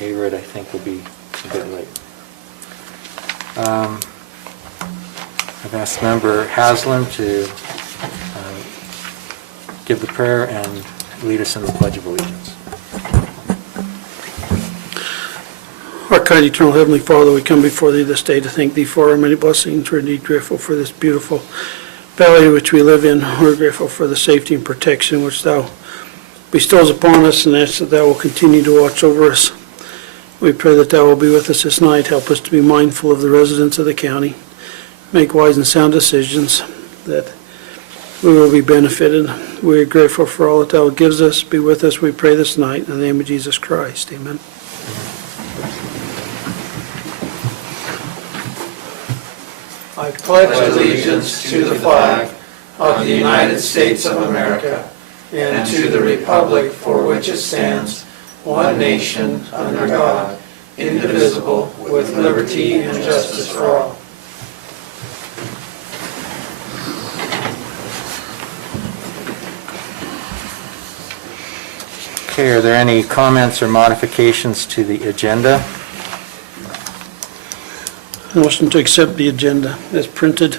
A-Road, I think, will be a bit late. I've asked Member Haslam to give the prayer and lead us in the Pledge of Allegiance. Our kind, eternal Heavenly Father, we come before Thee this day to thank Thee for our many blessings. We're indeed grateful for this beautiful valley which we live in. We're grateful for the safety and protection which Thou bestows upon us, and ask that Thou will continue to watch over us. We pray that Thou will be with us this night. Help us to be mindful of the residents of the county. Make wise and sound decisions that we will be benefited. We are grateful for all that Thou gives us. Be with us, we pray this night, in the name of Jesus Christ. Amen. I pledge allegiance to the flag of the United States of America and to the republic for which it stands, one nation, under God, indivisible, with liberty and justice for all. Okay, are there any comments or modifications to the agenda? Motion to accept the agenda as printed.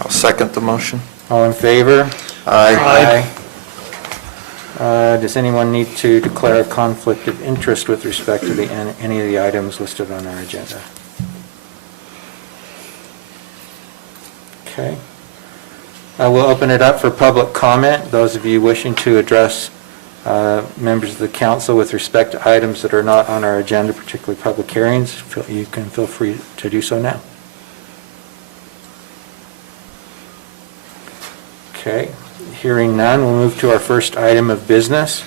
I'll second the motion. All in favor? Aye. Does anyone need to declare a conflict of interest with respect to any of the items listed on our agenda? Okay. We'll open it up for public comment. Those of you wishing to address members of the council with respect to items that are not on our agenda, particularly public hearings, you can feel free to do so now. Okay, hearing none, we'll move to our first item of business,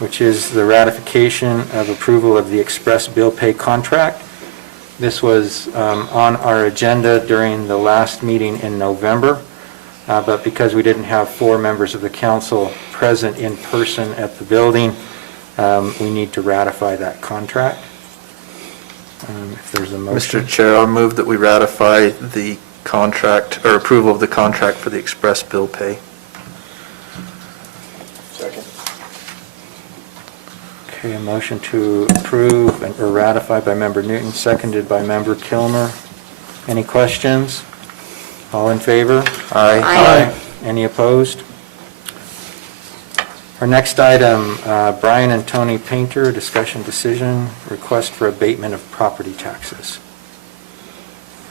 which is the ratification of approval of the express bill pay contract. This was on our agenda during the last meeting in November, but because we didn't have 4 members of the council present in person at the building, we need to ratify that contract. If there's a motion. Mr. Chair, I'll move that we ratify the contract, or approval of the contract for the express bill pay. Second. Okay, a motion to approve or ratify by Member Newton, seconded by Member Kilmer. Any questions? All in favor? Aye. Aye. Any opposed? Our next item, Brian and Tony Painter, discussion decision, request for abatement of property taxes.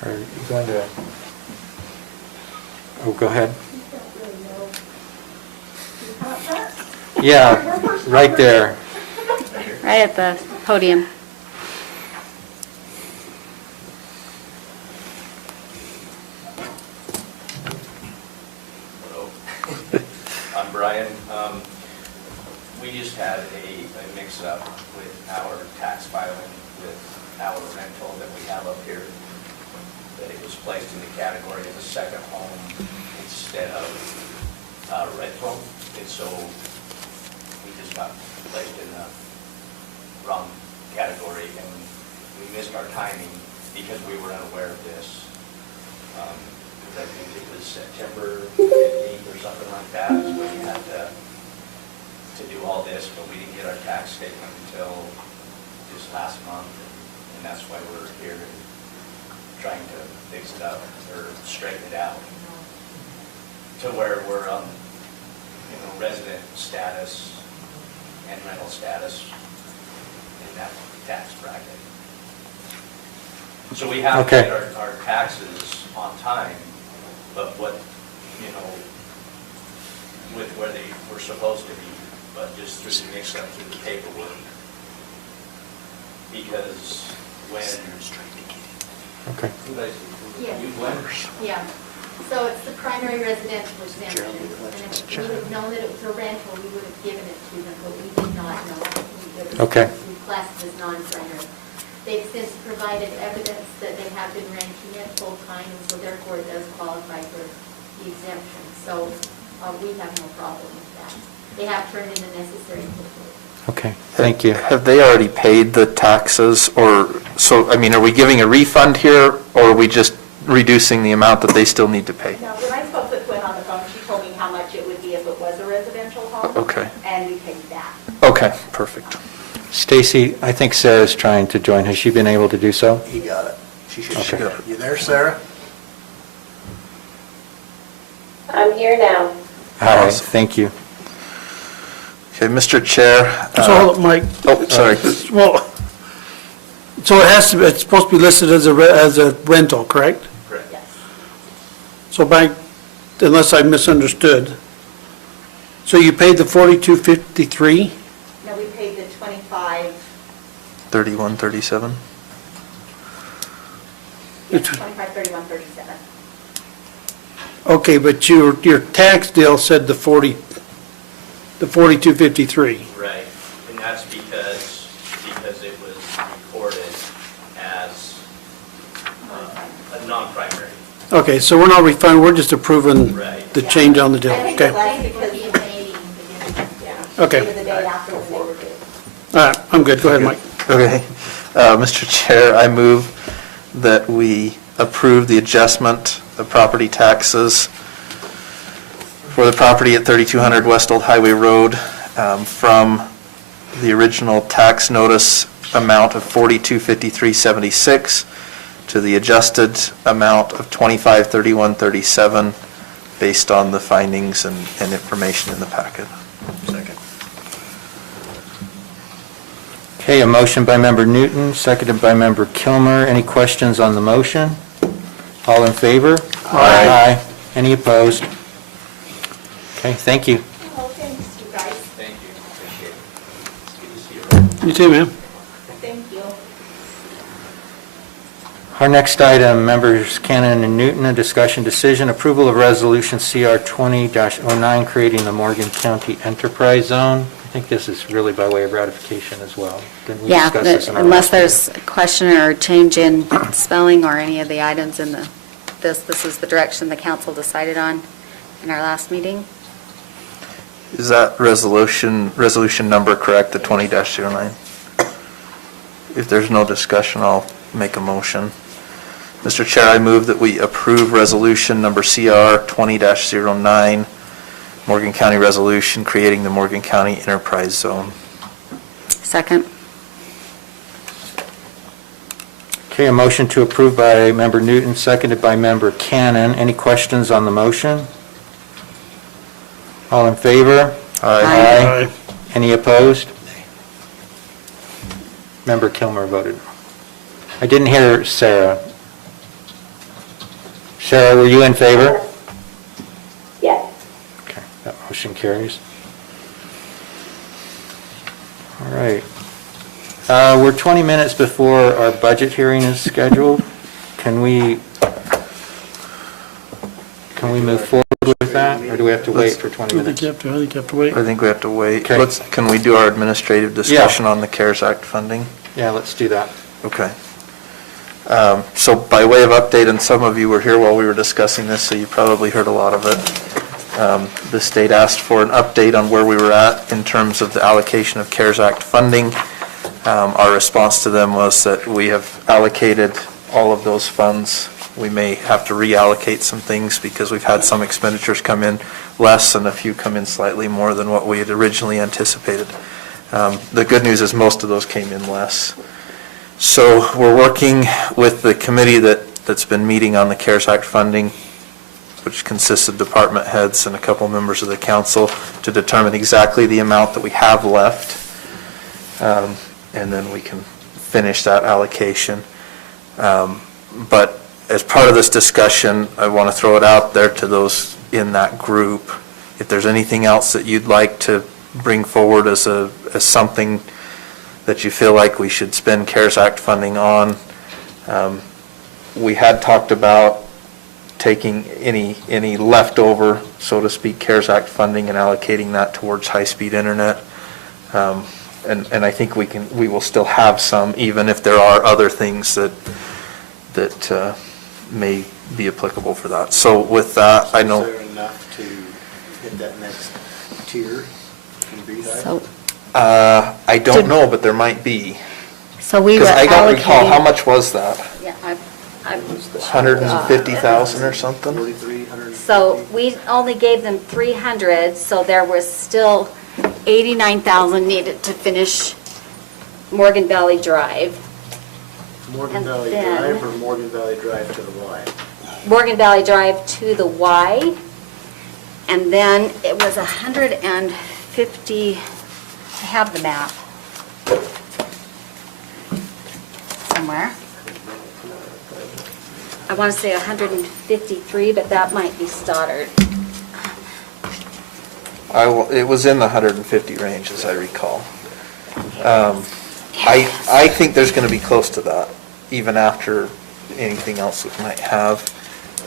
Are you going to? Oh, go ahead. Yeah, right there. Right at the podium. Hello, I'm Brian. We just had a mix-up with our tax filing with our rental that we have up here, that it was placed in the category of a second home instead of rental, and so we just got placed in the wrong category, and we missed our timing because we were unaware of this. I think it was September 15th or something like that is when we had to do all this, but we didn't get our tax statement until just last month, and that's why we're here trying to fix it up or straighten it out to where we're resident status and rental status in that tax bracket. So we have to Okay. get our taxes on time, but with where they were supposed to be, but just through the mix-up through the paperwork. Because when... Okay. Yes. You went? Yeah, so it's the primary residential exemption, and if we would have known that it was a rental, we would have given it to them, but we did not know. It was Okay. classed as non-primary. They've since provided evidence that they have been renting it full-time, and so therefore it does qualify for the exemption. So we have no problem with that. They have turned in the necessary paperwork. Okay, thank you. Have they already paid the taxes, or, so, I mean, are we giving a refund here, or are we just reducing the amount that they still need to pay? No, when I spoke with Gwen on the phone, she told me how much it would be if it was a residential home. Okay. And we paid that. Okay, perfect. Stacy, I think Sarah's trying to join. Has she been able to do so? He got it. She should Okay. get it. You there, Sarah? I'm here now. All right, Awesome. thank you. Okay, Mr. Chair. So, hold up, Mike. Oh, sorry. Well, so it has to be, it's supposed to be listed as as a rental, correct? Correct. Yes. So by, unless I misunderstood, so you paid the 4253? No, we paid the 25, 3137. yeah, 25, 31, 37. Okay, but your tax deal said the 4253. Right, and that's because it was recorded as a non-primary. Okay, so we're not refunding, we're just approving Right. the change on the deal, I think okay? it was Thank you for because, being Canadian again. yeah. Okay. Maybe the day after when they were due. All right, I'm good, go ahead, Mike. Okay. Mr. Chair, I move that we approve the adjustment of property taxes for the property at 3200 West Old Highway Road from the original tax notice amount of $4253.76 to the adjusted amount of $2531.37 based on the findings and information in the packet. Second. Okay, a motion by member Newton, seconded by member Kilmer. Any questions on the motion? All in favor? Aye. Any opposed? Okay, thank you. Oh, thanks, you guys. Thank you, appreciate it. It's good to see you. You too, ma'am. Thank you. Our next item, members Cannon and Newton, a discussion decision, approval of resolution CR 20-09, creating the Morgan County Enterprise Zone. I think this is really by way of ratification as well. Didn't we Yeah, discuss this in our unless last meeting? there's a question or change in spelling or any of the items in this is the direction the council decided on in our last meeting. Is that resolution number correct, the 20-09? If there's no discussion, I'll make a motion. Mr. Chair, I move that we approve resolution number CR 20-09, Morgan County Resolution creating the Morgan County Enterprise Zone. Second. Okay, a motion to approve by member Newton, seconded by member Cannon. Any questions on the motion? All in favor? Aye. Aye. Any opposed? Member Kilmer voted. I didn't hear Sarah. Sarah, were you in favor? Yes. Okay, that motion carries. All right. We're 20 minutes before our budget hearing is scheduled. Can we move forward with that, or do we have to wait for 20 I think minutes? you have to wait. I think we have to wait. Okay. Can we do our administrative discussion on the CARES Act funding? Yeah, let's do that. Okay. So by way of update, and some of you were here while we were discussing this, so you probably heard a lot of it. The state asked for an update on where we were at in terms of the allocation of CARES Act funding. Our response to them was that we have allocated all of those funds. We may have to reallocate some things because we've had some expenditures come in less and a few come in slightly more than what we had originally anticipated. The good news is most of those came in less. So we're working with the committee that's been meeting on the CARES Act funding, which consists of department heads and a couple members of the council, to determine exactly the amount that we have left. And then we can finish that allocation. But as part of this discussion, I want to throw it out there to those in that group. If there's anything else that you'd like to bring forward as something that you feel like we should spend CARES Act funding on. We had talked about taking any leftover, so to speak, CARES Act funding and allocating that towards high-speed internet. And I think we will still have some, even if there are other things that may be applicable for that. So with that, I know. Is there enough to hit that next tier in VDOT? So, I don't know, but there might be. so we were Because I don't recall, how allocating. much was that? Yeah, 150,000 or something? 4,300. So we only gave them 300, so there was still 89,000 needed to finish Morgan Valley Drive. Morgan And Valley then- Drive or Morgan Valley Drive to the Y? Morgan Valley Drive to the Y, and then it was 150, I have the map somewhere. I want to say 153, but that might be Stoddard. It was in the 150 range, as I recall. I think there's going to be close to that, even after anything else we might have,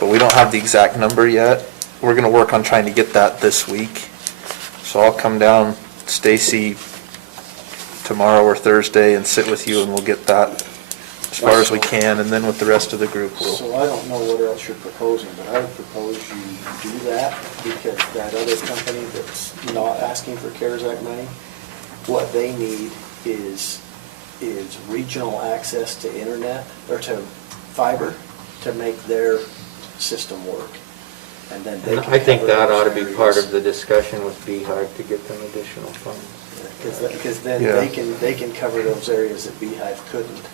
but we don't have the exact number yet. We're going to work on trying to get that this week. So I'll come down, Stacy, tomorrow or Thursday and sit with you, and we'll get that as far as we can, and then with the rest of the group, we'll... So I don't know what else you're proposing, but I would propose you do that, because that other company that's not asking for CARES Act money, what they need is regional access to internet, or to fiber, to make their system work. And then they can I think cover that those ought to be part areas. of the discussion with Beehive to get them additional funds. Because then Yeah. they can cover those areas that Beehive couldn't,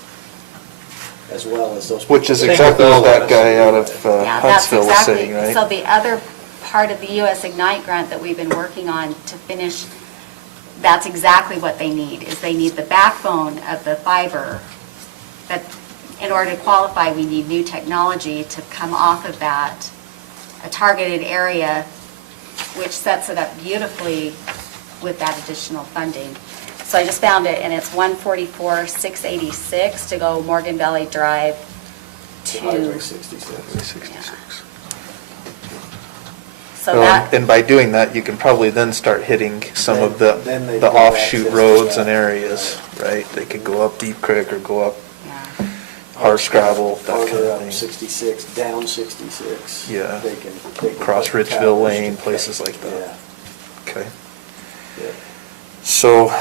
as well as those. Which is people- exactly what that guy out of Yeah, that's Huntsville was exactly. saying, right? So the other part of the US Ignite grant that we've been working on to finish, that's exactly what they need, is they need the backbone of the fiber. That in order to qualify, we need new technology to come off of that, a targeted area, which sets it up beautifully with that additional funding. So I just found it, and it's 144,686 to go Morgan Valley Drive to Highway to, 66. 66. so that, And by doing that, you can probably then start hitting some of Then they the do offshoot access to roads that. and areas, right? They could go up Deep Creek or go up yeah. Hardscrabble, that kind Farther of up thing. 66, down 66. Yeah. They can Cross put Ridgeville towers Lane, to- places like that. Yeah, Okay. yeah. So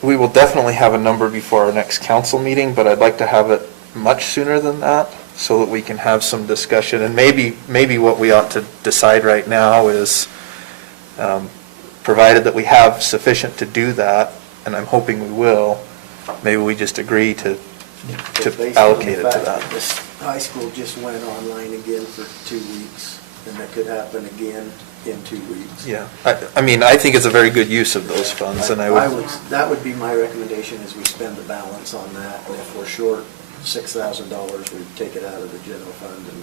we will definitely have a number before our next council meeting, but I'd like to have it much sooner than that so that we can have some discussion. And maybe what we ought to decide right now is, provided that we have sufficient to do that, and I'm hoping we will, maybe we just agree to Based on allocate the it to fact that. This high school just went online again for 2 weeks, and that could happen again in 2 weeks. Yeah, I mean, I think it's a very good use of those funds, and I would, That would be my recommendation, is we spend the balance on that, and if we're short $6,000, we take it out of the general fund and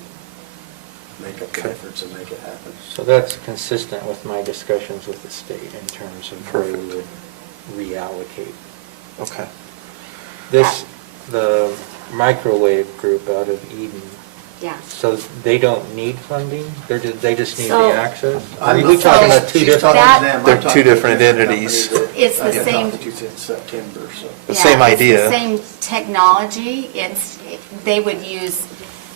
make up the Okay. difference and make it happen. So that's consistent with my discussions with the state in terms of where we Perfect. would reallocate. okay. This, the microwave group out of Eden, Yeah. so they don't need funding? They just need So- the access? I'm Are not we talking so- about two She's different? talking That- to them. They're I'm talking two to a different company entities. that It's the I talked same- to since September, so. The Yeah, same idea. It's the same technology. They would use,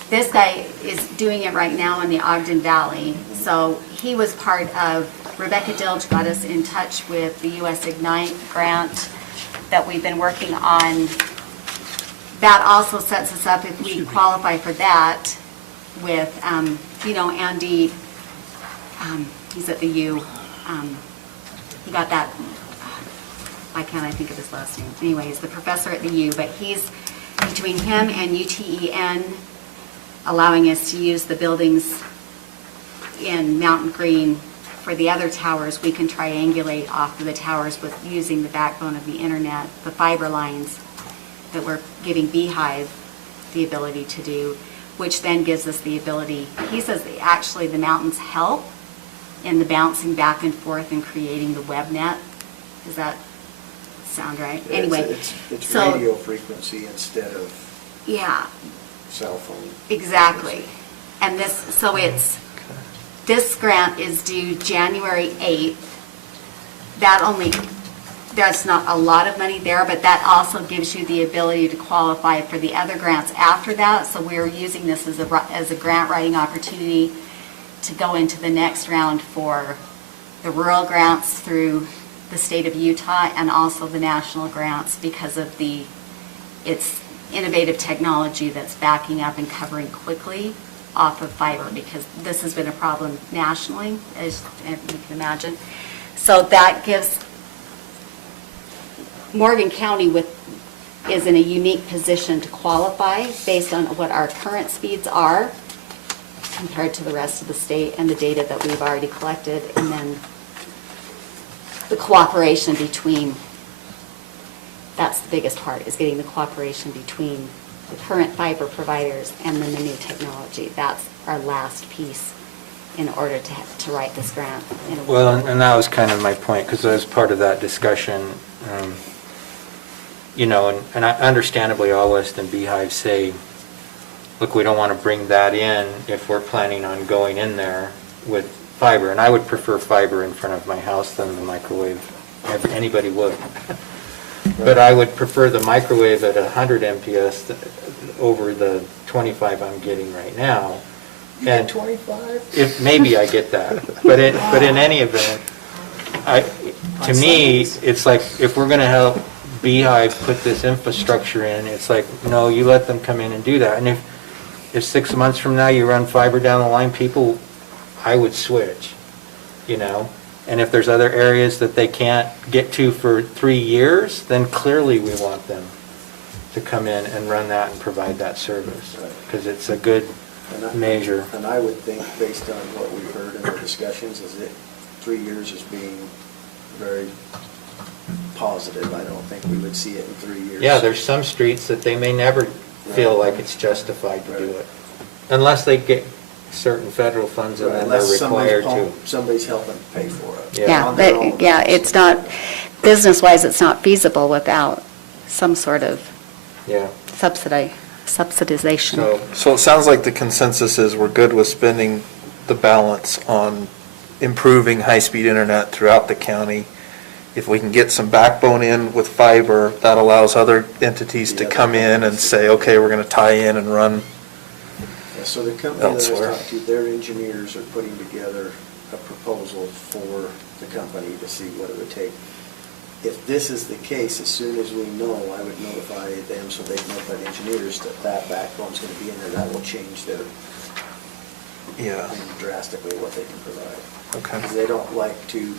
this guy is doing it right now in the Ogden Valley. So he was part of, Rebecca Dilge got us in touch with the US Ignite grant that we've been working on. That also sets us up, if we qualify for that, with, Andy, he's at the U. He got that, why can't I think of his last name? Anyways, the professor at the U, but he's, between him and UTEN, allowing us to use the buildings in Mountain Green for the other towers. We can triangulate off of the towers with using the backbone of the internet, the fiber lines that we're giving Beehive the ability to do, which then gives us the ability, he says that actually the mountains help in the bouncing back and forth and creating the web net. Does that sound right? Anyway. It's so- radio frequency instead of Yeah, cell phone. exactly. And this grant is due January 8th. There's not a lot of money there, but that also gives you the ability to qualify for the other grants after that. So we're using this as a grant writing opportunity to go into the next round for the rural grants through the state of Utah and also the national grants because of its innovative technology that's backing up and covering quickly off of fiber, because this has been a problem nationally, as you can imagine. So that gives Morgan County is in a unique position to qualify based on what our current speeds are compared to the rest of the state and the data that we've already collected, and then the cooperation between, that's the biggest part, is getting the cooperation between the current fiber providers and then the new technology. That's our last piece in order to write this grant. Well, and that was kind of my point, because as part of that discussion, you know, and understandably, All West and Beehive say, look, we don't want to bring that in if we're planning on going in there with fiber. And I would prefer fiber in front of my house than the microwave. Anybody would. But I would prefer the microwave at 100 MPS over the 25 I'm getting right now. And 25? Maybe I get that. But in any event, to me, it's like, if we're going to help Beehive put this infrastructure in, it's like, no, you let them come in and do that. And if 6 months from now you run fiber down the line, people, I would switch, you know? And if there's other areas that they can't get to for 3 years, then clearly we want them to come in and run that and provide that service, because it's a good measure. And I would think, based on what we've heard in the discussions, is that 3 years is being very positive. I don't think we would see it in 3 years. Yeah, there's some streets that they may never feel like it's justified to do it, unless they get certain federal funds and then they're Unless required to. somebody's helping pay for it. Yeah. On their own. It's not, business-wise, it's not feasible without some sort of Yeah. subsidization. So it sounds like the consensus is we're good with spending the balance on improving high-speed internet throughout the county. If we can get some backbone in with fiber, that allows other entities to come in and say, okay, we're going to tie in and run. Yeah, so the company that I was Elsewhere. talking to, their engineers are putting together a proposal for the company to see what it would take. If this is the case, as soon as we know, I would notify them so they can notify the engineers that backbone's going to be in there. That will change their, drastically what they can provide. Okay. Because they don't like to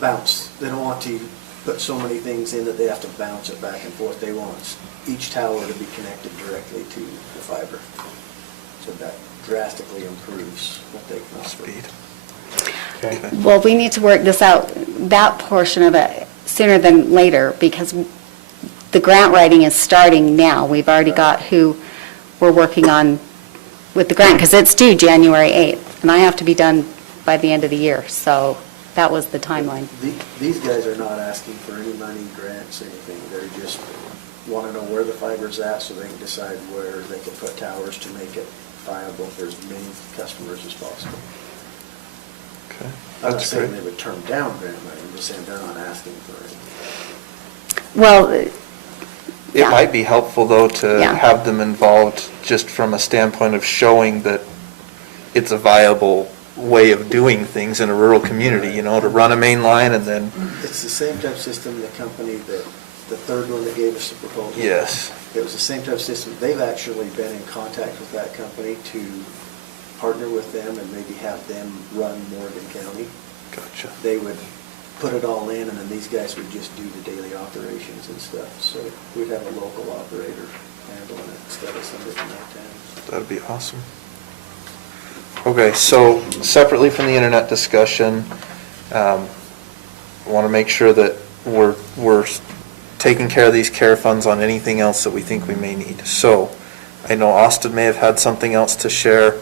bounce. They don't want to put so many things in that they have to bounce it back and forth. They want each tower to be connected directly to the fiber. So that drastically improves what they can offer. Speed. Okay. Well, we need to work this out, that portion of it, sooner than later, because the grant writing is starting now. We've already got who we're working on with the grant, because it's due January 8th, and I have to be done by the end of the year, so that was the timeline. These guys are not asking for any money, grants, anything. They just want to know where the fiber's at so they can decide where they can put towers to make it viable for as many customers as possible. Okay. I'm not That's saying great. they would turn down grant money, I'm just saying they're not asking for it. Well, It yeah. might be helpful, though, to Yeah. have them involved just from a standpoint of showing that it's a viable way of doing things in a rural community, you know, to run a main line and then, It's the same type system, the company that, the third one that gave us the proposal. yes. It was the same type of system. They've actually been in contact with that company to partner with them and maybe have them run Morgan County. Gotcha. They would put it all in, and then these guys would just do the daily operations and stuff. So we'd have a local operator handling it instead of somebody from that town. That'd be awesome. Okay, so separately from the internet discussion, I want to make sure that we're taking care of these care funds on anything else that we think we may need. So I know Austin may have had something else to share.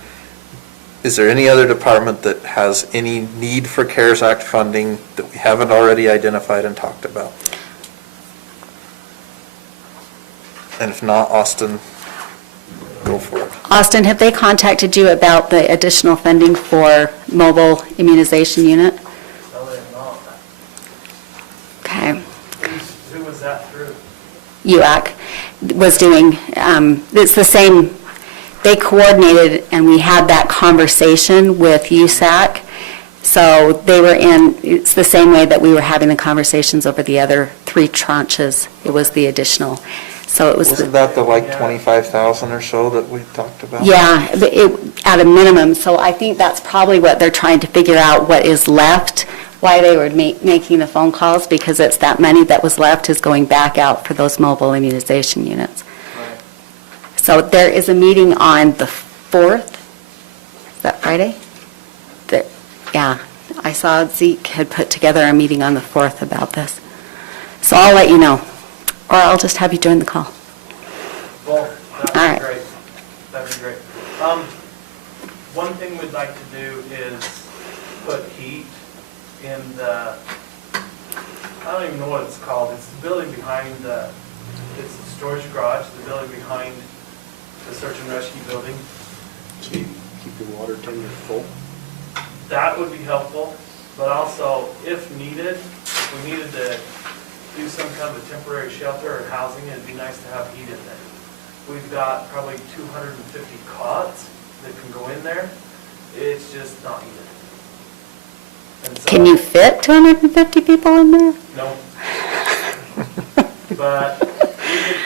Is there any other department that has any need for CARES Act funding that we haven't already identified and talked about? And if not, Austin, go for it. Austin, have they contacted you about the additional funding for mobile immunization unit? Okay. Who was that through? UAC was doing, it's the same, they coordinated, and we had that conversation with USAC. So they were it's the same way that we were having the conversations over the other 3 tranches. It was the additional. So it was. Wasn't that the like 25,000 or so that we talked about? Yeah, at a minimum. So I think that's probably what they're trying to figure out, what is left why they were making the phone calls, because it's that money that was left is going back out for those mobile immunization units. Right. So there is a meeting on the 4th, is that Friday? Yeah, I saw Zeke had put together a meeting on the 4th about this. So I'll let you know, or I'll just have you join the call. Well, All that'd right. be great. That'd be great. One thing we'd like to do is put heat in the, I don't even know what it's called. It's the building behind the, it's the storage garage, the building behind the search and rescue building. Keep your water tender full. That would be helpful, but also, if needed, if we needed to do some kind of a temporary shelter or housing, it'd be nice to have heat in there. We've got probably 250 cots that can go in there. It's just not needed. And so- Can you fit 250 people in there? No. But we could,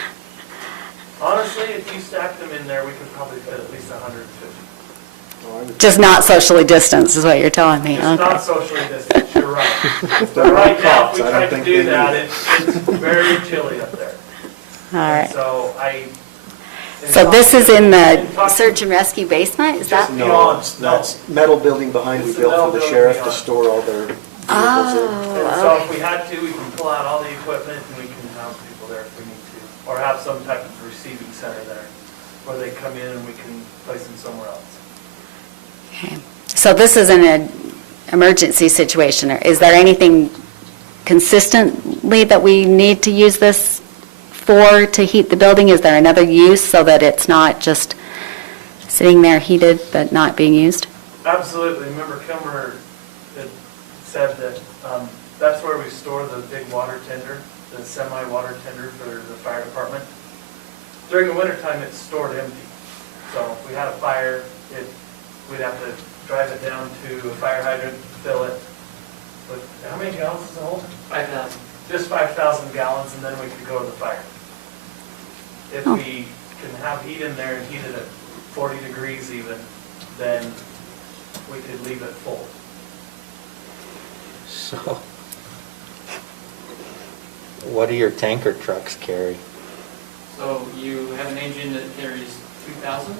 honestly, if you stacked them in there, we could probably fit at least 150. Oh, I would- Just not socially distanced, is what you're telling me. It's Okay. not socially distanced, you're right. If But they're right on now, cots, if we I don't tried to think do they that, need it's very chilly up there. All right. So So this is in the search and rescue basement, is that? No, that's metal building behind we It's the built metal for the building sheriff to beyond. store all their vehicles in. And so Oh, if we had to, we can pull out all the equipment and we can house people there if we need to. Or have some type of receiving center there where they come in and we can place them somewhere else. okay. So this is an emergency situation. Is there anything consistently that we need to use this for to heat the building? Is there another use so that it's not just sitting there heated but not being used? Absolutely. Remember Kilmer had said that that's where we store the big water tender, the semi-water tender for the fire department. During the wintertime, it's stored empty. So if we had a fire, we'd have to drive it down to a fire hydrant, fill it. But how many gallons does it hold? 5,000. Just 5,000 gallons, and then we could go to the fire. If Oh. we can have heat in there and heat it at 40 degrees even, then we could leave it full. So, what do your tanker trucks carry? So you have an engine that carries 2,000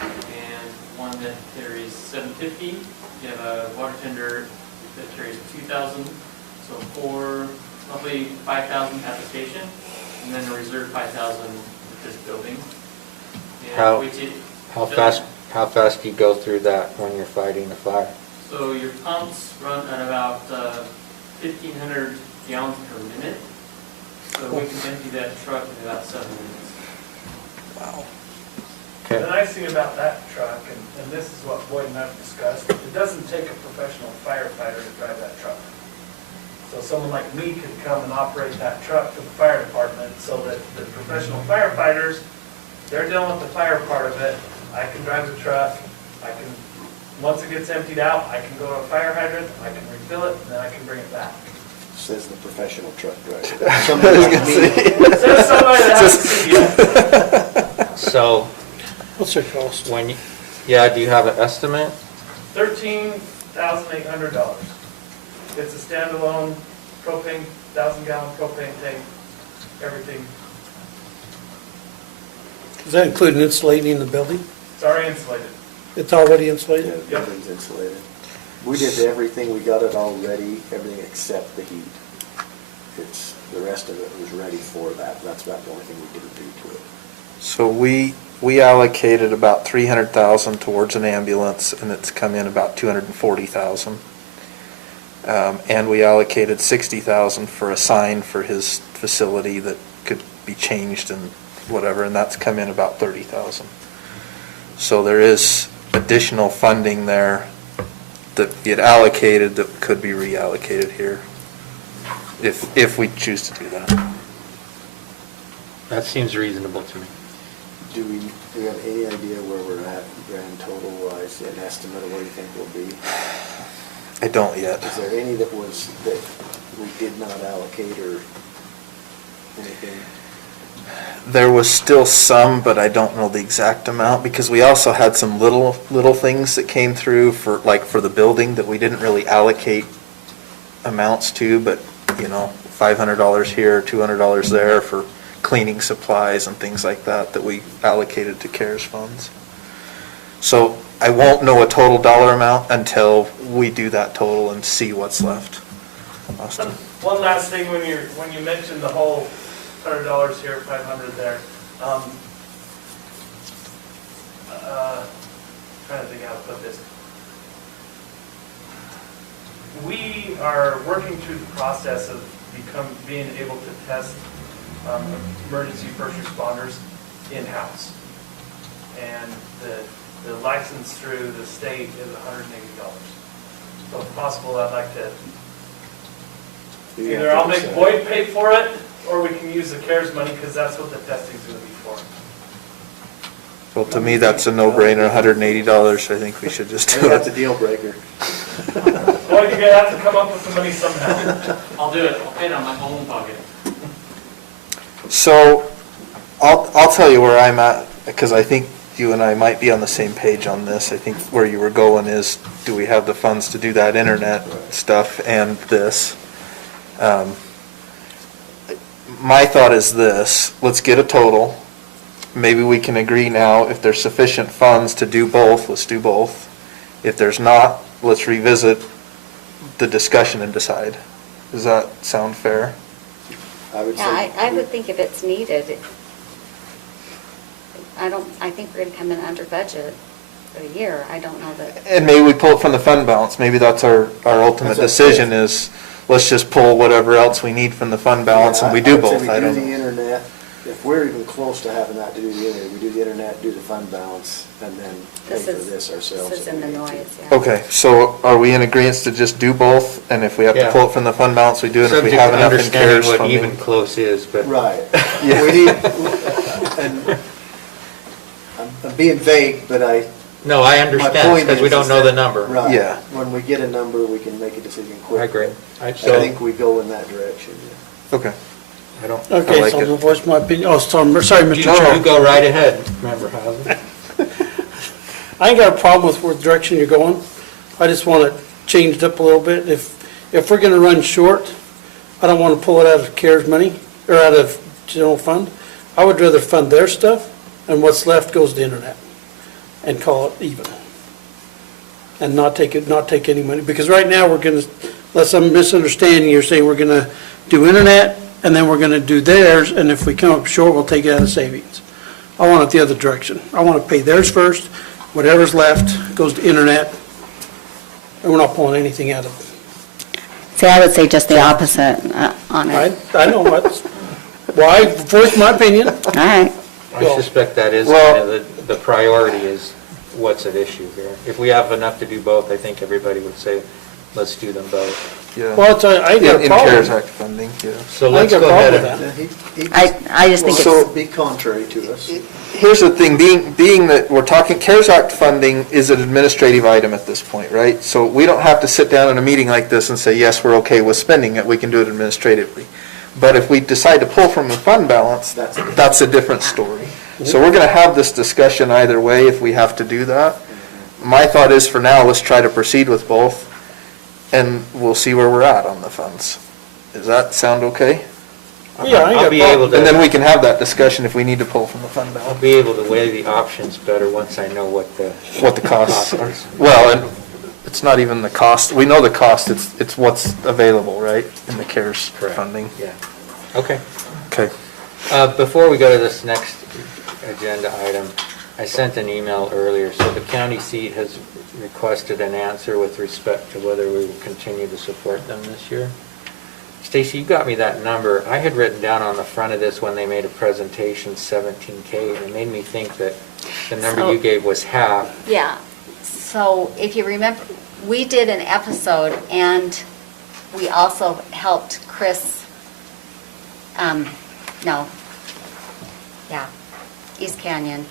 and one that carries 750. You have a water tender that carries 2,000, so roughly 5,000 at the station, and then a reserve 5,000 at this building. And How- which it How does- fast do you go through that when you're fighting a fire? So your pumps run at about 1,500 gallons per minute. So we can empty that truck in about 7 minutes. Wow. The Okay. nice thing about that truck, and this is what Boyd and I have discussed, it doesn't take a professional firefighter to drive that truck. So someone like me could come and operate that truck for the fire department so that the professional firefighters, they're dealing with the fire part of it. I can drive the truck, once it gets emptied out, I can go to a fire hydrant, I can refill it, and then I can bring it back. Says the professional truck driver. Somebody like me. There's somebody that has to see it. So, What's their cost? when, yeah, do you have an estimate? $13,800. It's a standalone propane, 1,000-gallon propane tank, everything. Does that include insulating the building? It's already insulated. It's already insulated? Yeah, building's insulated. We did everything, we got it all ready, everything except the heat. The rest of it was ready for that. That's about the only thing we didn't do to it. So we allocated about 300,000 towards an ambulance, and it's come in about 240,000. And we allocated 60,000 for a sign for his facility that could be changed and whatever, and that's come in about 30,000. So there is additional funding there that get allocated that could be reallocated here, if we choose to do that. That seems reasonable to me. Do we have any idea where we're at grand total wise, an estimate of where you think we'll be? I don't yet. Is there any that we did not allocate or anything? There was still some, but I don't know the exact amount, because we also had some little things that came through for the building that we didn't really allocate amounts to, but, you know, $500 here, $200 there for cleaning supplies and things like that that we allocated to CARES funds. So I won't know a total dollar amount until we do that total and see what's left. Austin? One last thing, when you mentioned the whole $100 here, 500 there, trying to think how to put this. We are working through the process of being able to test emergency first responders in-house. And the license through the state is $180. So if possible, I'd like to, either I'll make Boyd pay for it, or we can use the CARES money, because that's what the testing's gonna be for. Well, to me, that's a no-brainer, $180. I think we should just do That's a it. deal breaker. Well, you're gonna have to come up with the money somehow. I'll do it, I'll pay it out of my own pocket. So I'll tell you where I'm at, because I think you and I might be on the same page on this. I think where you were going is, do we have the funds to do that internet stuff and this? My thought is this: let's get a total. Maybe we can agree now, if there's sufficient funds to do both, let's do both. If there's not, let's revisit the discussion and decide. Does that sound fair? I would Yeah, say. I would think if it's needed, I think we're gonna come in under budget for the year. I don't know that. And maybe we pull it from the fund balance. Maybe that's our ultimate That's decision is, let's just pull whatever else we need from the fund balance and we do both. I I would don't say we do the know. internet, if we're even close to having that to do the internet, we do the internet, do the fund balance, and then pay for this ourselves. This is in the noise, yeah. Okay, so are we in agreement to just do both? And if we have to Yeah. pull it from the fund balance, we do it. If we Subject have to enough in understanding CARES what even funding. close is, but. Right. Yeah. We need, and I'm being vague, but No, I my understand, point because we is don't know that- the number. Right. Yeah. When we get a number, we can make a decision I quickly. agree. I So, think we go in that direction, yeah. Okay. I don't. Okay, like so it. I'm gonna voice my opinion. Oh, sorry, Mr. You Chair. go right ahead, Member Hausen. I ain't got a problem with what direction you're going. I just want it changed up a little bit. If we're gonna run short, I don't wanna pull it out of CARES money, or out of general fund. I would rather fund their stuff, and what's left goes to internet, and call it even. And not take any money, because right now, we're gonna, unless I'm misunderstanding, you're saying we're gonna do internet, and then we're gonna do theirs, and if we come up short, we'll take it out of savings. I want it the other direction. I wanna pay theirs first, whatever's left goes to internet, and we're not pulling anything out of it. See, I would say just the opposite on it. I know, that's, well, I voiced my opinion. All right. I suspect that is Well- kind of the priority is what's at issue here. If we have enough to do both, I think everybody would say, let's do them both. Yeah. Well, I ain't got a In CARES problem. Act funding, yeah. So I ain't let's got a go problem ahead with and. that. I just think So it's, be contrary to us. Here's the thing, being that we're talking, CARES Act funding is an administrative item at this point, right? So we don't have to sit down in a meeting like this and say, yes, we're okay with spending it, we can do it administratively. But if we decide to pull from the fund balance, that's a different story. So we're gonna have this discussion either way if we have to do that. My thought is, for now, let's try to proceed with both, and we'll see where we're at on the funds. Does that sound okay? Yeah, I ain't got I'll a be problem. able And then to, we can have that discussion if we need to pull from the fund I'll balance. be able to weigh the options better once I know what the. What the costs are. is. Well, and it's not even the cost, we know the cost, it's what's available, right, in the CARES Correct. funding. Yeah, okay. Okay. Before we go to this next agenda item, I sent an email earlier, so the county seat has requested an answer with respect to whether we will continue to support them this year. Stacy, you got me that number. I had written down on the front of this when they made a presentation, 17K, and it made me think that the number So- you gave was half. yeah. So if you remember, we did an episode and we also helped Chris, East Canyon.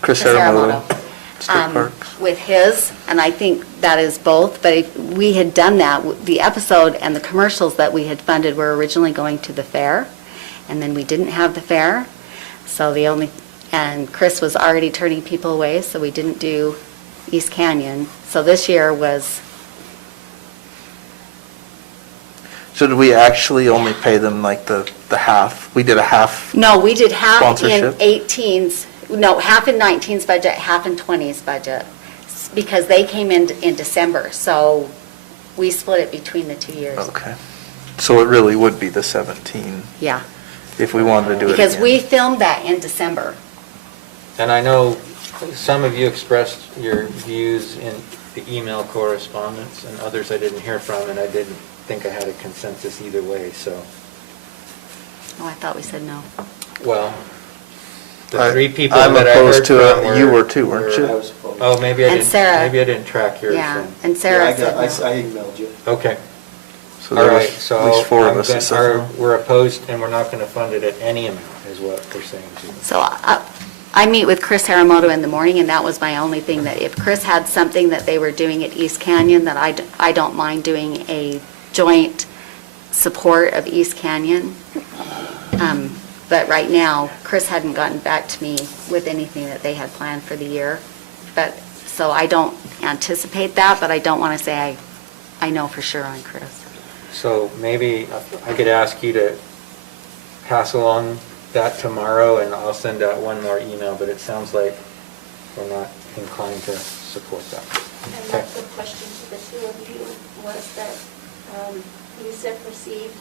Chris Chris Aramoto, Aramoto, State Parks. with his, and I think that is both, but if we had done that, the episode and the commercials that we had funded were originally going to the fair, and then we didn't have the fair, so and Chris was already turning people away, so we didn't do East Canyon. So this year was So did we actually only pay them like the half? We did a half? No, we did half in Sponsorship? 18's, no, half in 19's budget, half in 20's budget, because they came in December, so we split it between the 2 years. Okay. So it really would be the 17 Yeah, if we wanted to do it because again. we filmed that in December. And I know some of you expressed your views in the email correspondence, and others I didn't hear from, and I didn't think I had a consensus either way, so, Oh, I thought we said no. well, the I- 3 people I'm that I opposed heard to it. from were... You were too, weren't you? I was opposed. Oh, maybe I And didn't, Sarah. maybe I didn't track yours Yeah, then. and Sarah Yeah, said I no. emailed you. Okay. So All there right, was so at least 4 of I'm us that gonna- said no. we're opposed, and we're not going to fund it at any amount, is what they're saying to me. So I meet with Chris Haramoto in the morning, and that was my only thing, that if Chris had something that they were doing at East Canyon, that I don't mind doing a joint support of East Canyon. But right now, Chris hadn't gotten back to me with anything that they had planned for the year. But, so I don't anticipate that, but I don't want to say I know for sure on Chris. So maybe I could ask you to pass along that tomorrow, and I'll send out one more email, but it sounds like we're not inclined to support that. And Okay. that's the question to the two of you, was that Yusuf received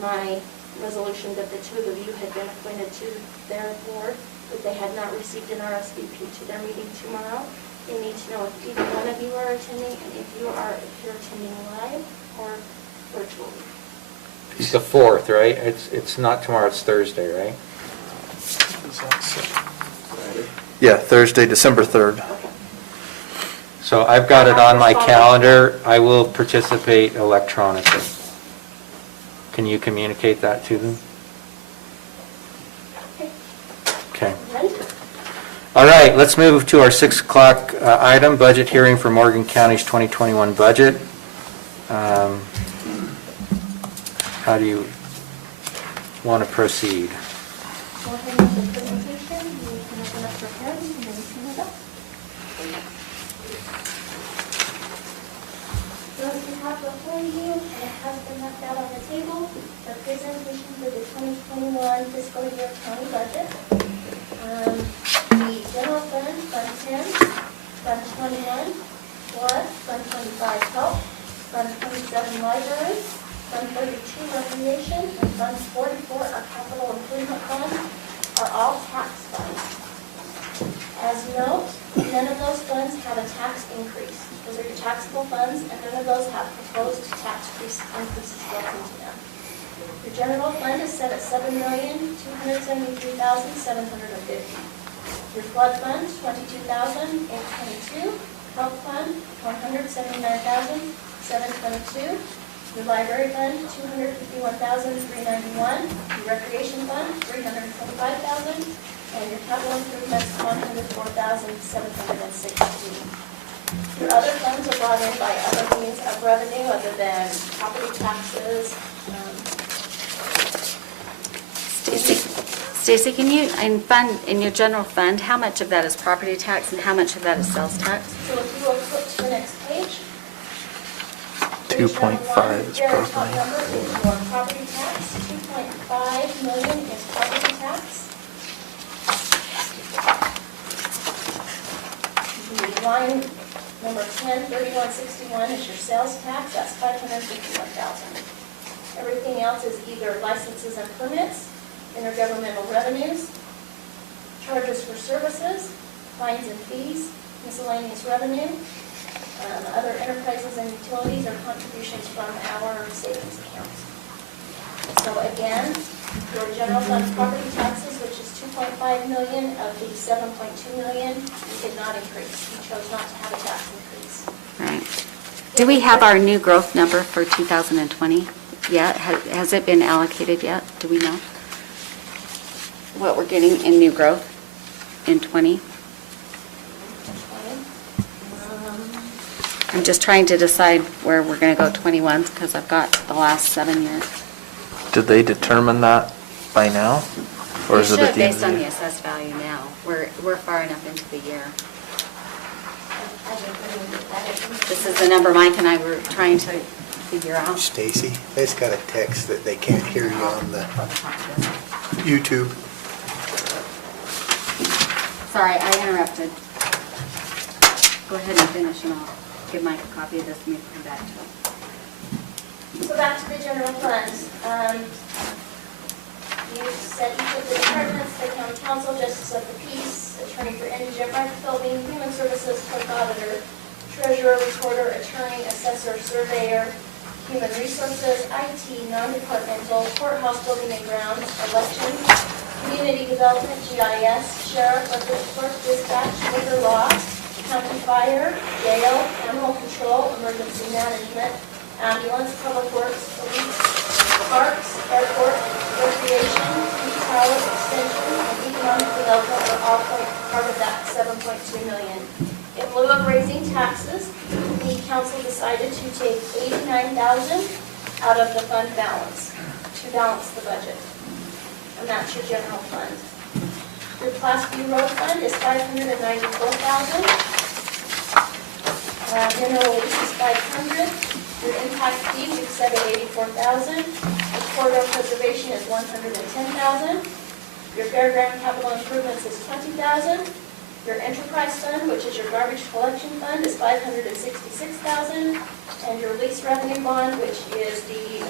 my resolution that the two of you had been appointed to their board, but they had not received an RSVP to their meeting tomorrow. They need to know if either one of you are attending, and if you're attending live or virtually. It's the 4th, right? It's not tomorrow, it's Thursday, right? Yeah, Thursday, December 3rd. So I've got it on my calendar. I will participate electronically. Can you communicate that to them? Okay. Ready? All right, let's move to our 6 o'clock item, budget hearing for Morgan County's 2021 budget. How do you want to proceed? Go ahead with the presentation, you can open up your head and then turn it up. Those you have before you, and it has been left out on the table, the presentation for the 2021 fiscal year county budget. The general fund, Fund 10, Fund 21, Florida, Fund 25 Health, Fund 27 Library, Fund 32 Recreation, and Fund 44, our capital improvement fund, are all tax funds. As note, none of those funds have a tax increase. Those are your taxable funds, and none of those have proposed tax increases built into them. Your general fund is set at $7,273,750. Your flood fund, $22,822. Health fund, $179,722. Your library fund, $251,391. Your recreation fund, $325,000. And your capital improvements, $104,716. Your other funds are brought in by other means of revenue other than property taxes. Stacy, can you, in your general fund, how much of that is property tax and how much of that is sales tax? So if you will flip to the next page. 2.5 is Very top property. number is your property tax. 2.5 million is property tax. The line number 103161 is your sales tax. That's $551,000. Everything else is either licenses and permits, intergovernmental revenues, charges for services, fines and fees, miscellaneous revenue, other enterprises and utilities, or contributions from our savings accounts. So again, your general fund property taxes, which is 2.5 million of the 7.2 million, you did not increase. You chose not to have a tax increase. Right. Do we have our new growth number for 2020 yet? Has it been allocated yet? Do we know what we're getting in new growth in 20? I'm just trying to decide where we're going to go 21 because I've got the last 7 years. Did they determine that by now? Or is it at the end of Based the on the year? assessed value now. We're far enough into the year. This is the number Mike and I were trying to figure out. Stacy, they just got a text that they can't hear you on the YouTube. Sorry, I interrupted. Go ahead and finish and I'll give Mike a copy of this and we can come back to it. So back to the general fund. You said each of the departments, the county council, justice of the peace, attorney for indigent rights building, human services, clerk auditor, treasurer, recorder, attorney, assessor, surveyor, human resources, IT, non-departmental, courthouse building and grounds, elections, community development, GIS, sheriff, records clerk, dispatch, liquor law, county fire, jail, animal control, emergency management, ambulance, public works, police, parks, airport, recreation, heat tower, extension, and economic development are all part of that 7.2 million. In lieu of raising taxes, the council decided to take $89,000 out of the fund balance to balance the budget. And that's your general fund. Your Class B road fund is $594,000. Mineral lease is $500,000. Your impact fee, we've set at $84,000. The corridor preservation is $110,000. Your fairground capital improvements is $20,000. Your enterprise fund, which is your garbage collection fund, is $566,000. And your lease revenue bond, which is the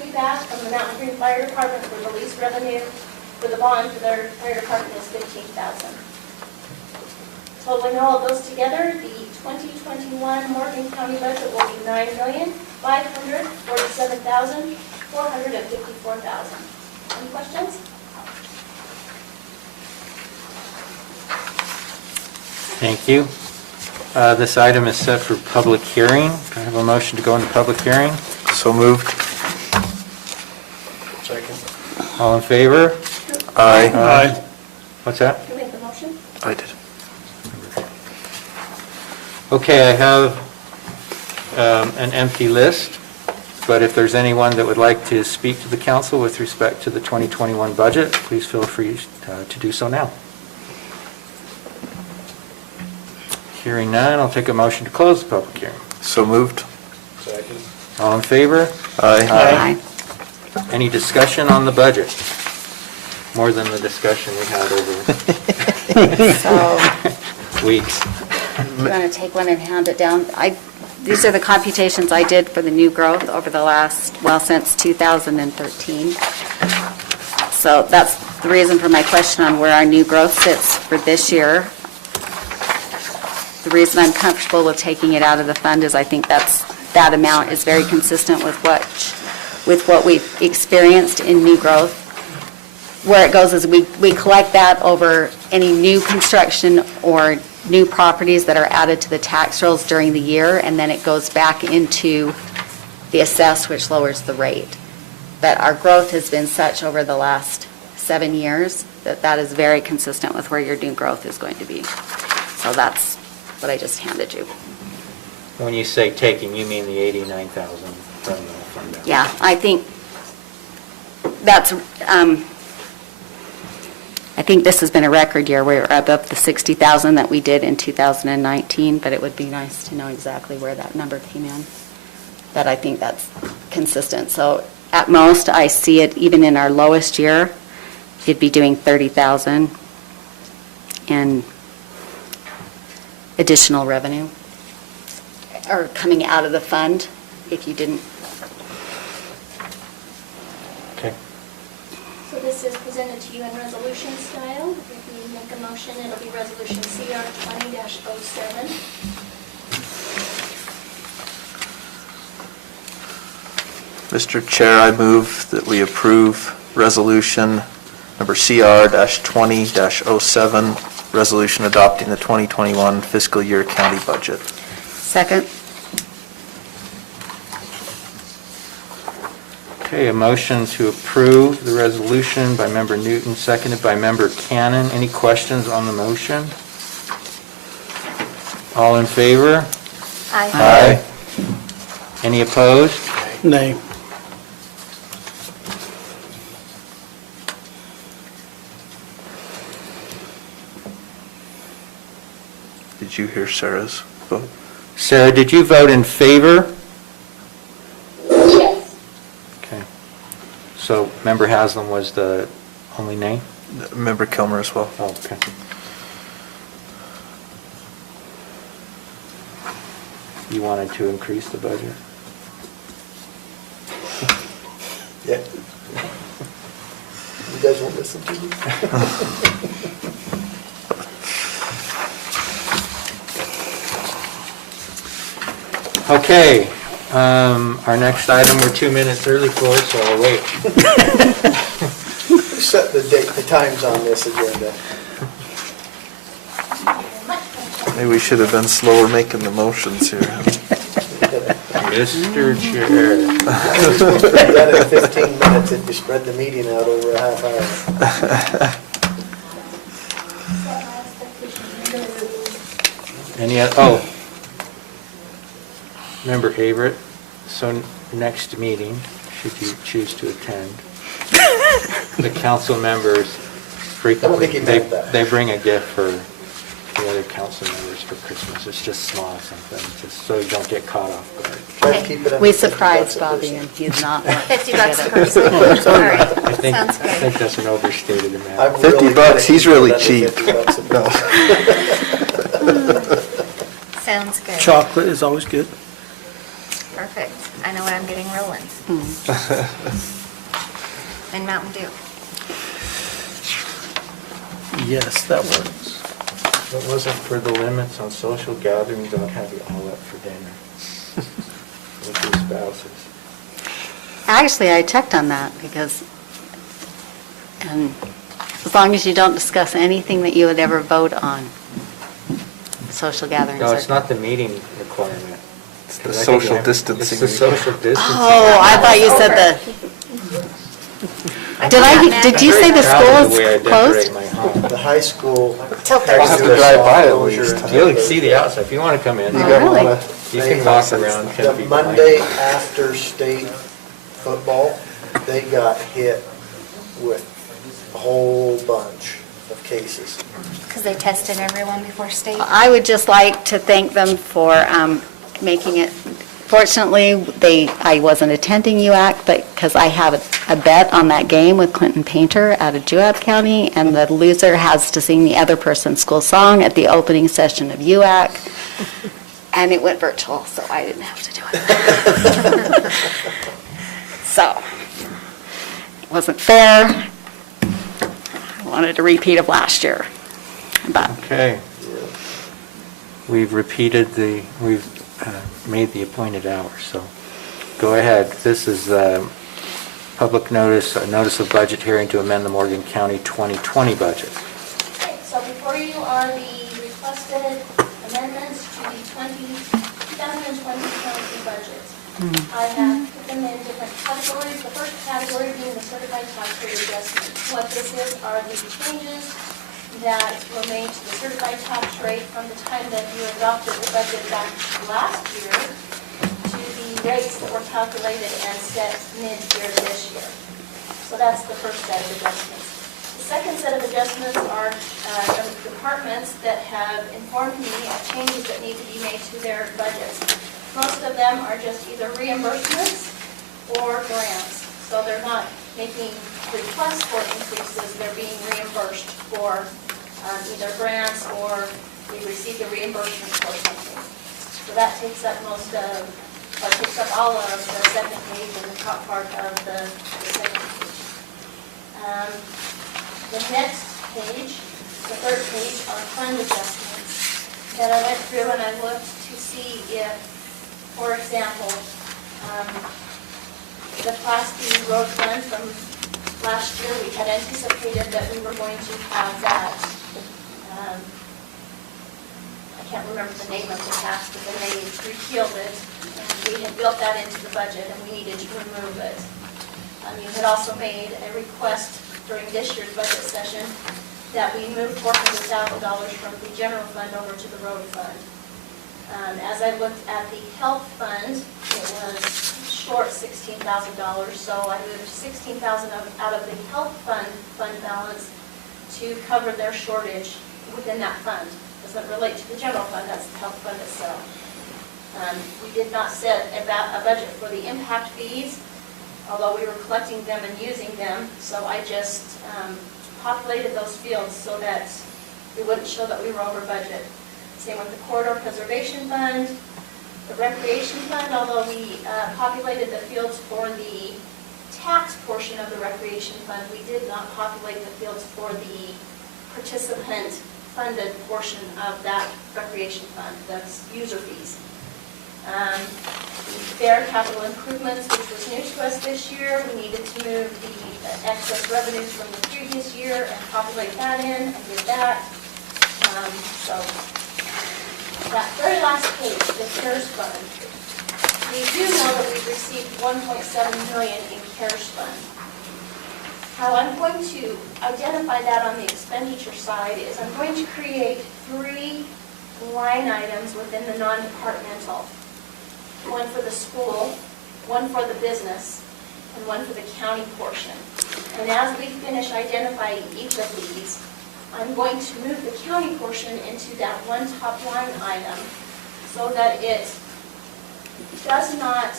payback from the Mountain Green Fire Department for the lease revenue for the bond for their fire department is $15,000. Totaling all of those together, the 2021 Morgan County budget will be $9,547,454. Any questions? Thank you. This item is set for public hearing. Do I have a motion to go into public hearing? So moved. Second. All in favor? Aye. What's that? You make the motion? I did. Okay, I have an empty list, but if there's anyone that would like to speak to the council with respect to the 2021 budget, please feel free to do so now. Hearing none, I'll take a motion to close the public hearing. So moved. Second. All in favor? Aye. Any discussion on the budget? More than the discussion we had over So, weeks. you want to take one and hand it down? These are the computations I did for the new growth over the last, well, since 2013. So that's the reason for my question on where our new growth sits for this year. The reason I'm comfortable with taking it out of the fund is I think that amount is very consistent with what we've experienced in new growth. Where it goes is we collect that over any new construction or new properties that are added to the tax rolls during the year, and then it goes back into the assess, which lowers the rate. But our growth has been such over the last 7 years that is very consistent with where your new growth is going to be. So that's what I just handed you. When you say taking, you mean the 89,000 from the fund balance? Yeah, I think that's, I think this has been a record year. We're above the 60,000 that we did in 2019, but it would be nice to know exactly where that number came in. But I think that's consistent. So at most, I see it, even in our lowest year, it'd be doing 30,000 in additional revenue, or coming out of the fund if you didn't. Okay. So this is presented to you in resolution style. If you make a motion, it'll be resolution CR 20-07. Mr. Chair, I move that we approve resolution number CR-20-07, resolution adopting the 2021 fiscal year county budget. Second. Okay, a motion to approve the resolution by Member Newton, seconded by Member Cannon. Any questions on the motion? All in favor? Aye. Any opposed? Nay. Did you hear Sarah's vote? Sarah, did you vote in favor? Yes. Okay. So Member Haslam was the only nay? Member Kilmer as well. Oh, okay. You wanted to increase the budget? Yeah. You guys won't listen to me? Okay, our next item, we're 2 minutes early for, so I'll wait. Who set the date, the times on this agenda? Maybe we should have been slower making the motions here. Mr. Chair. If you done it in 15 minutes, if you spread the meeting out over a half hour. Any, oh. Member Averett, so next meeting, should you choose to attend, the council members frequently, think he meant that. they bring a gift for the other council members for Christmas. It's just small, something, just so you don't get caught off guard. Try to keep it under We 50 surprised bucks a Bobby person. and he's not. 50 bucks per person. All right, sounds I good. think that's an overstated amount. I'm 50 really bucks, gonna he's keep it really under cheap. 50 bucks a person. Sounds good. Chocolate is always good. Perfect. I know what I'm getting rolling. And Mountain Dew. Yes, that works. If it wasn't for the limits on social gatherings, I'd have you all up for dinner with your spouses. Actually, I checked on that because, and as long as you don't discuss anything that you would ever vote on, social gatherings are. No, it's not the meeting requirement. It's the social distancing. It's the social distancing. Oh, I thought you said did you say the school is closed? The high school. Till had to I'll have do to a drive by at closure least. until You'll they- see the outside. If you want to come in, You Oh, got a really? lot of. you can walk around 10 The feet behind. Monday after state football, they got hit with a whole bunch of cases. Because they tested everyone before state. I would just like to thank them for making it, fortunately, I wasn't attending UAC, but because I have a bet on that game with Clinton Painter out of Juab County, and the loser has to sing the other person's school song at the opening session of UAC, and it went virtual, so I didn't have to do it. So, it wasn't fair. I wanted a repeat of last year, but Okay. We've made the appointed hours, so go ahead. This is public notice, a notice of budget hearing to amend the Morgan County 2020 budget. Okay, so before you are the requested amendments to the 2020 county budget. I have put them in different categories. The first category being the certified tax rate adjustment. What this is are the changes that were made to the certified tax rate from the time that you adopted the budget back last year to the rates that were calculated and set mid-year this year. So that's the first set of adjustments. The second set of adjustments are departments that have informed me of changes that need to be made to their budgets. Most of them are just either reimbursements or grants. So they're not making requests for increases, they're being reimbursed for either grants or we received a reimbursement for something. So that takes up takes up all of the second page and the top part of the second page. The next page, the third page, are fund adjustments that I went through and I looked to see if, for example, the Class B road fund from last year, we had anticipated that we were going to have that, I can't remember the name of the tax, but then they repealed it. And we had built that into the budget and we needed to remove it. You had also made a request during this year's budget session that we move $400,000 from the general fund over to the road fund. As I looked at the health fund, it was short $16,000, so I moved $16,000 out of the health fund balance to cover their shortage within that fund. Doesn't relate to the general fund, that's the health fund itself. We did not set a budget for the impact fees, although we were collecting them and using them, so I just populated those fields so that it wouldn't show that we were over budget. Same with the corridor preservation fund, the recreation fund, although we populated the fields for the tax portion of the recreation fund, we did not populate the fields for the participant funded portion of that recreation fund, that's user fees. Fair capital improvements, which was new to us this year, we needed to move the excess revenues from the previous year and populate that in, and did that. So that very last page, the CARES fund, we do know that we've received 1.7 million in CARES fund. How I'm going to identify that on the expenditure side is I'm going to create 3 line items within the non-departmental. One for the school, one for the business, and one for the county portion. And as we finish identifying each of these, I'm going to move the county portion into that one top line item so that it does not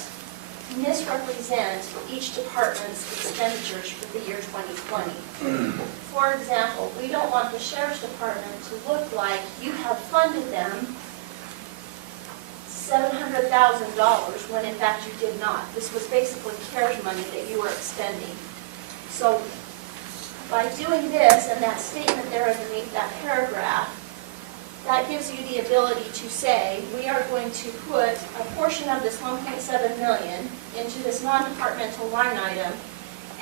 misrepresent each department's expenditures for the year 2020. For example, we don't want the sheriff's department to look like you have funded them $700,000 when in fact you did not. This was basically CARES money that you were expending. So by doing this and that statement there underneath that paragraph, that gives you the ability to say, we are going to put a portion of this 1.7 million into this non-departmental line item,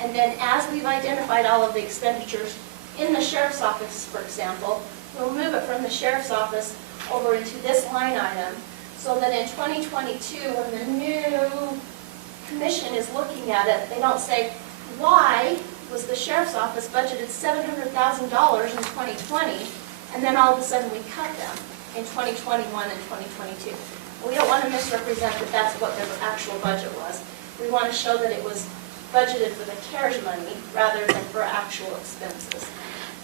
and then as we've identified all of the expenditures in the sheriff's office, for example, we'll move it from the sheriff's office over into this line item, so that in 2022, when the new commission is looking at it, they don't say, why was the sheriff's office budgeted $700,000 in 2020, and then all of a sudden we cut them in 2021 and 2022. We don't want to misrepresent that that's what their actual budget was. We want to show that it was budgeted for the CARES money rather than for actual expenses.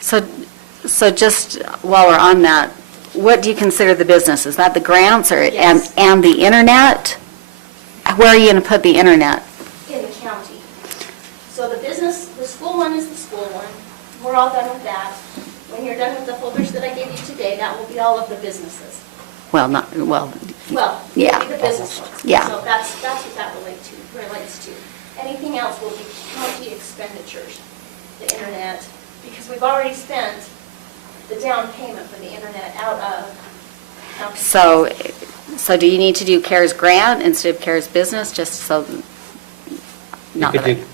So just while we're on that, what do you consider the business? Is that the grants or Yes. and the internet? Where are you going to put the internet? In the county. So the business, the school one is the school one. We're all done with that. When you're done with the folders that I gave you today, that will be all of the businesses. Well, not, well, Well, Yeah. it'll be the business ones. Yeah. So that's what that relates to. Anything else will be county expenditures, the internet, because we've already spent the down payment for the internet out of county. so do you need to do CARES grant instead of CARES business, just so? You Not could that I- do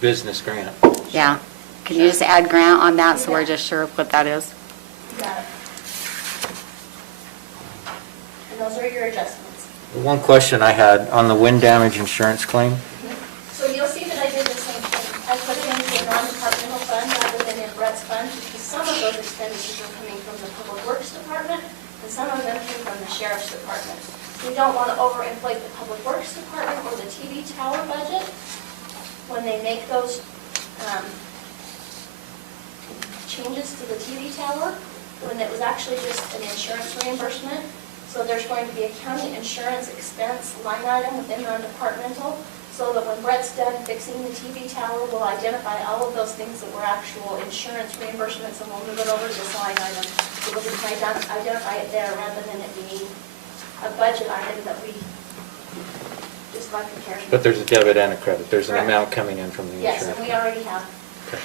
business grant. Yeah. Can you just add grant on that so we're Yeah. just sure of what that is? You got it. And those are your adjustments. One question I had on the wind damage insurance claim. So you'll see that I did the same thing. I put it into a non-departmental fund rather than in Brett's fund, because some of those expenditures are coming from the Public Works Department, and some of them came from the Sheriff's Department. We don't want to overinflate the Public Works Department or the TV tower budget when they make those changes to the TV tower, when it was actually just an insurance reimbursement. So there's going to be a county insurance expense line item within non-departmental, so that when Brett's done fixing the TV tower, we'll identify all of those things that were actual insurance reimbursements, and we'll move it over to this line item. So we can identify it there rather than it being a budget item that we, just like the CARES. But there's a debit and a credit. There's an Correct. amount coming in from the Yes, insurance. and we already have. Okay.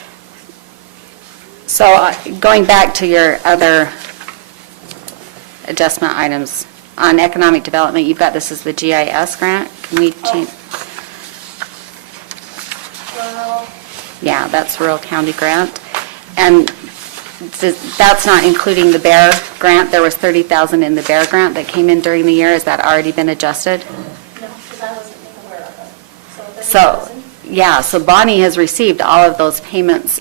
So going back to your other adjustment items, on economic development, you've got this as the GIS grant. Can we change? Well, Yeah, that's rural county grant. And that's not including the BEAR grant. There was 30,000 in the BEAR grant that came in during the year. Has that already been adjusted? no, because I wasn't made aware of it. So, 30,000. yeah, so Bonnie has received all of those payments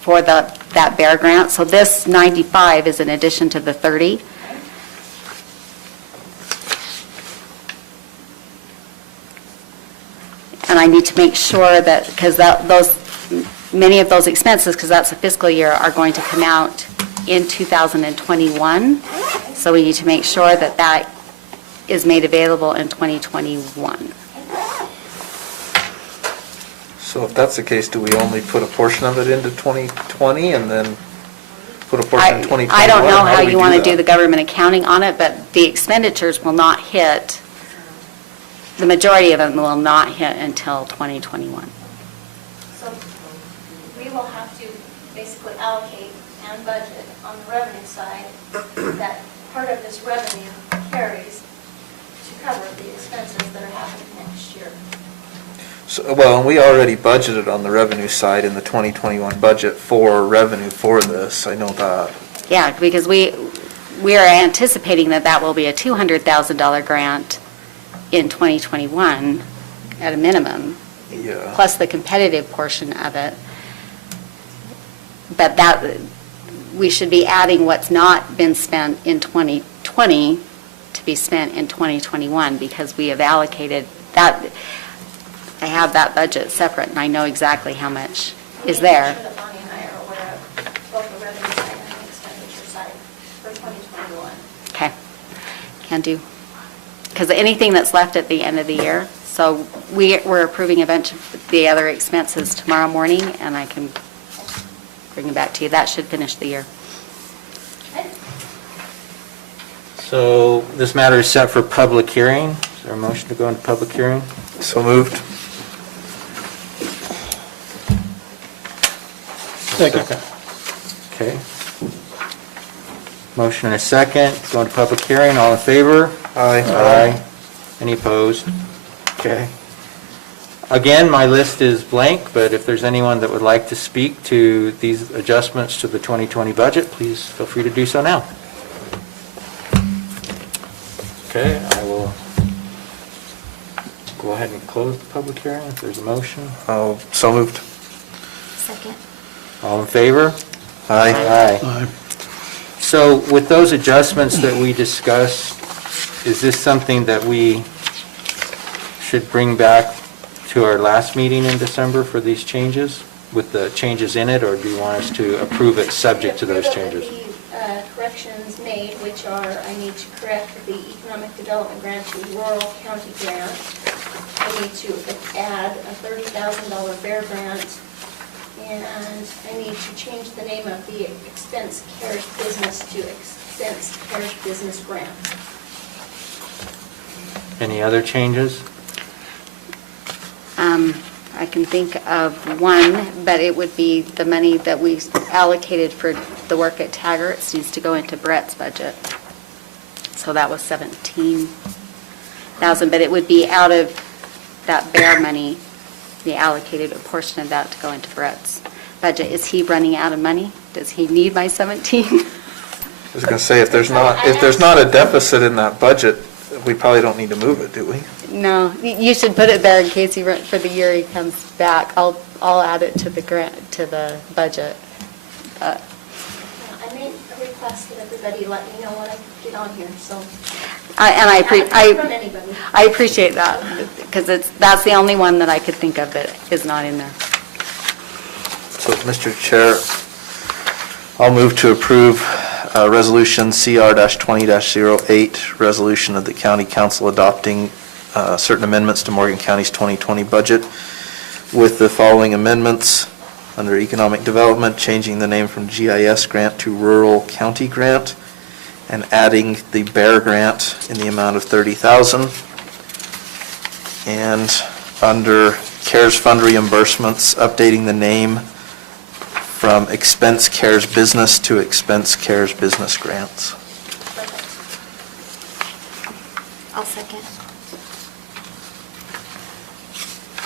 for that BEAR grant. So this 95 is in addition to the 30. And I need to make sure that, because those many of those expenses, because that's a fiscal year, are going to come out in 2021. So we need to make sure that that is made available in 2021. So if that's the case, do we only put a portion of it into 2020 and then put a portion in 2021? I don't know how do we you want to that? do the government accounting on it, but the expenditures will not hit, the majority of them will not hit until 2021. So we will have to basically allocate and budget on the revenue side that part of this revenue carries to cover the expenses that are happening next year. So, well, and we already budgeted on the revenue side in the 2021 budget for revenue for this, I know that. Yeah, because we are anticipating that that will be a $200,000 grant in 2021 at a minimum, Yeah. plus the competitive portion of it. But that, we should be adding what's not been spent in 2020 to be spent in 2021, because we have allocated that. I have that budget separate, and I know exactly how much is there. Make sure that Bonnie and I are aware of both the revenue side and the expenditure side for 2021. Okay, can do. Because anything that's left at the end of the year, so we're approving a bunch of the other expenses tomorrow morning, and I can bring them back to you. That should finish the year. Okay? So this matter is set for public hearing. Is there a motion to go into public hearing? So moved. Second. Okay. Motion and a second, go into public hearing, all in favor? Aye. Any opposed? Okay. Again, my list is blank, but if there's anyone that would like to speak to these adjustments to the 2020 budget, please feel free to do so now. Okay, I will go ahead and close the public hearing if there's a motion. Oh, so moved. Second. All in favor? Aye. Aye. So with those adjustments that we discussed, is this something that we should bring back to our last meeting in December for these changes, with the changes in it, or do you want us to approve it subject to those changes? The corrections made, which are, I need to correct the economic development grant to rural county grant. I need to add a $30,000 bear grant, and I need to change the name of the expense cares business to expense cares business grant. Any other changes? I can think of one, but it would be the money that we allocated for the work at Taggart's needs to go into Brett's budget. So that was $17,000, but it would be out of that bear money, the allocated portion of that to go into Brett's budget. Is he running out of money? Does he need my 17? I was going to say, if there's not a deficit in that budget, we probably don't need to move it, do we? No, you should put it there in case he, for the year he comes back. I'll add it to the grant, to the budget. I made a request that everybody let me know when I get on here, so. From anybody. I appreciate that, because that's the only one that I could think of that is not in there. So, Mr. Chair, I'll move to approve Resolution CR-20-08, resolution of the County Council adopting certain amendments to Morgan County's 2020 budget with the following amendments. Under Economic Development, changing the name from GIS grant to Rural County Grant, and adding the bear grant in the amount of $30,000. And under CARES Fund reimbursements, updating the name from Expense CARES Business to Expense CARES Business Grants. I'll second.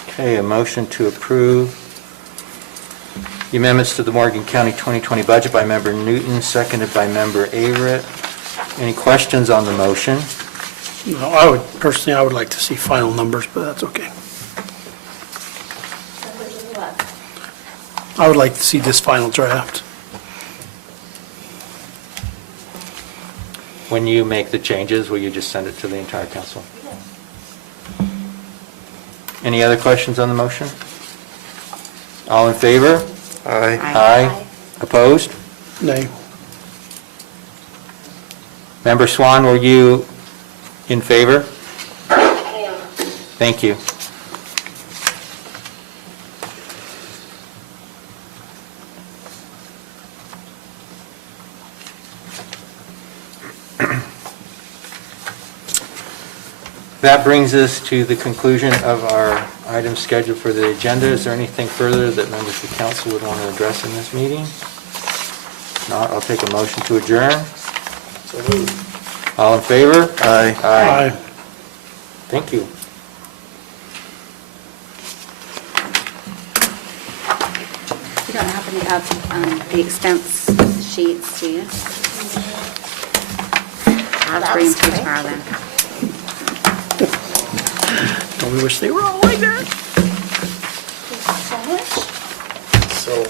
Okay, a motion to approve the amendments to the Morgan County 2020 budget by Member Newton, seconded by Member Averett. Any questions on the motion? No, I would like to see final numbers, but that's okay. Numbers of what? I would like to see this final draft. When you make the changes, will you just send it to the entire council? Any other questions on the motion? All in favor? Aye. Aye. Opposed? Nay. Member Swan, were you in favor? Thank you. That brings us to the conclusion of our items scheduled for the agenda. Is there anything further that members of the council would want to address in this meeting? If not, I'll take a motion to adjourn. So moved. All in favor? Aye. Aye. Thank you. You don't happen to have the expense sheets, do you? I'll bring them to you tomorrow then. Don't we wish they were all like that? So